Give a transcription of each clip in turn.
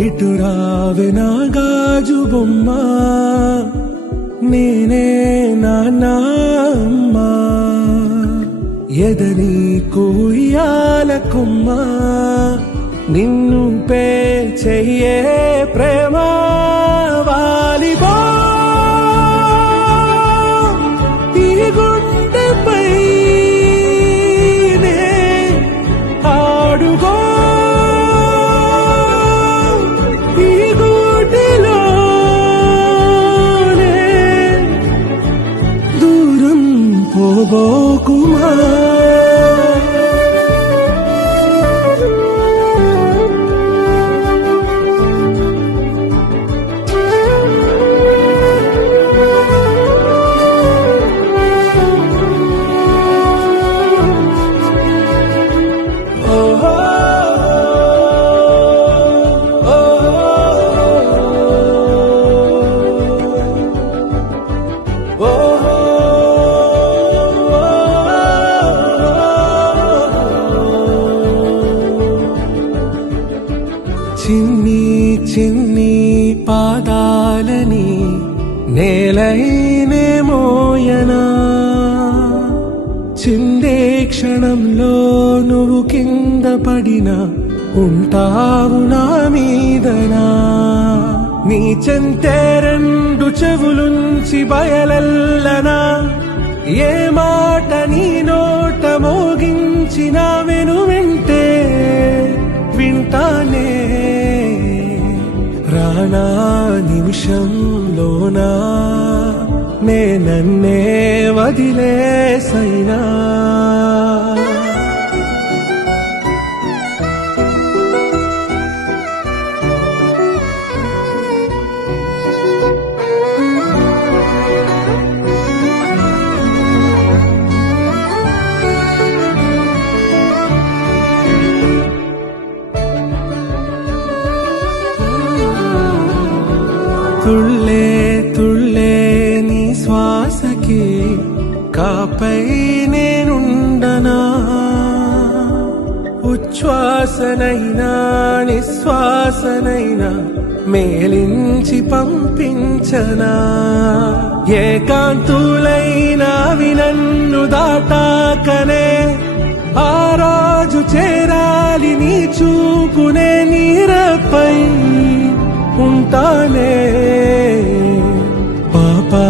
ఇటు రావే నా గాజు బొమ్మ, నేనే నాన్న అమ్మ. ఎదని కుయ్యాల కొమ్మ, నిన్ను పే చెయ్యే ప్రేమ వాలిబా. ఈ గుండెపై నే ఆడుగో, ఈ గుడిలోనే దూరం పోబోకుమా. చిన్ని చిన్ని పాదాలని నేలైనే మోయనా, చిందే క్షణంలో నువ్వు కింద పడినా ఉంటావు నా మీదనా. నీ చెంతే రెండు చెవులుంచి బయలెల్లనా, ఏ మాట నీ నోట మోగించిన వెను వింటే వింటానే. రానా నిమిషంలోనా నే నన్నే వదిలేసైనా. తుళ్ళే తుళ్ళే నీ శ్వాసకి కాపై నేనుండనా, ఉచ్ఛ్వాసనైనా నిశ్వాసనైనా మేలించి పంపించనా. ఏకాంతులైనా నన్ను దాటాకనే ఆ రోజు చేరాలి నీ చూపునే నీరపై ఉంటానే. పాపా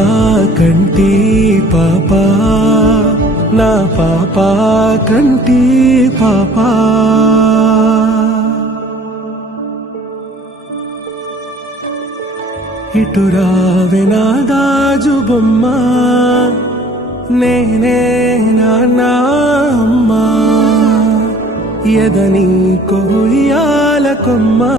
కంటి పాపా, నా పాపా కంటి పాపా. ఇటు రావే నా గాజు బొమ్మ, నేనే నాన్న అమ్మ. ఎదని కొయ్యాల కొమ్మ.